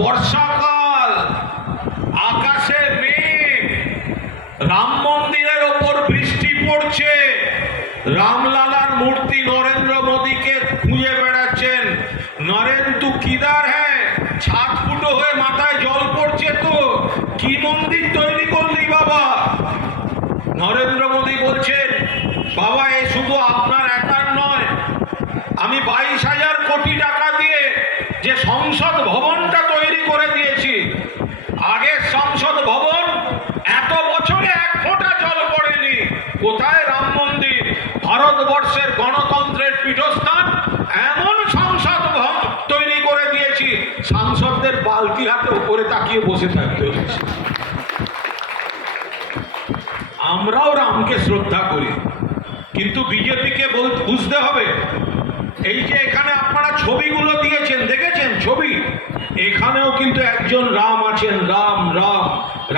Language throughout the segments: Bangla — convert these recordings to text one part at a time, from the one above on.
বর্ষাকাল, আকাশে মেঘ, রাম মন্দিরের ওপর বৃষ্টি পড়ছে, রামলালার মূর্তি নরেন্দ্র মোদীকে খুঁজে বেড়াচ্ছেন। নরেন্দ্র তু কিদার হ্যায়, ছাদ ফুটো হয়ে মাথায় জল পড়ছে, তো কি মন্দির তৈরি করলি বাবা? নরেন্দ্র মোদী বলছেন, বাবা এ শুধু আপনার একার নয়, আমি 22,000 কোটি টাকা দিয়ে যে সংসদ ভবনটা তৈরি করে দিয়েছি, আগের সংসদ ভবন এত বছরে এক ফোঁটা জল পড়েনি। কোথায় রাম মন্দির? ভারতবর্ষের গণতন্ত্রের পীঠস্থান, এমন সংসদ ভবন তৈরি করে দিয়েছি, সাংসদদের বালতি হাতে উপরে তাকিয়ে বসে থাকতে হয়েছে। আমরাও রামকে শ্রদ্ধা করি, কিন্তু বিজেপিকে বুঝতে হবে, এই যে এখানে আপনারা ছবিগুলো দিয়েছেন, দেখেছেন ছবি, এখানেও কিন্তু একজন রাম আছেন, রাম রাম,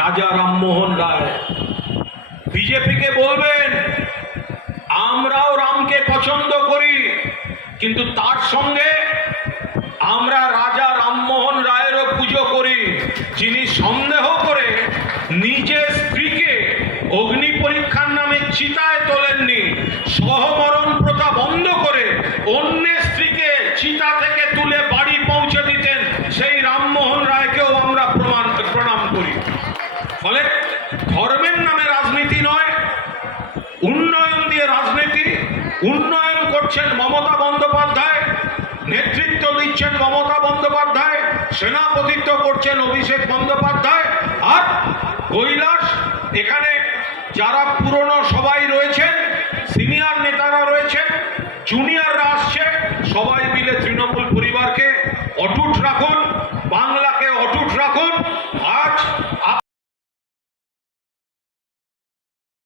রাজা রামমোহন রায়। বিজেপিকে বলবেন আমরাও রামকে পছন্দ করি, কিন্তু তার সঙ্গে আমরা রাজা রামমোহন রায়েরও পুজো করি, যিনি সন্দেহ করে নিজের স্ত্রীকে অগ্নি পরীক্ষার নামে চিতায় তোলেননি, সহমরণ প্রথা বন্ধ করে অন্যের স্ত্রীকে চিতা থেকে তুলে বাড়ি পৌঁছে দিতেন, সেই রামমোহন রায়কেও আমরা প্রণাম করি। ফলে ধর্মের নামে রাজনীতি নয়, উন্নয়ন দিয়ে রাজনীতি। উন্নয়ন করছেন মমতা বন্দ্যোপাধ্যায়, নেতৃত্ব দিচ্ছেন মমতা বন্দ্যোপাধ্যায়, সেনাপতিত্ব করছেন অভিষেক বন্দ্যোপাধ্যায়, আর কৈলাস এখানে যারা পুরনো সবাই রয়েছেন, সিনিয়র নেতারা রয়েছেন, জুনিয়ররা আসছে, সবাই মিলে তৃণমূল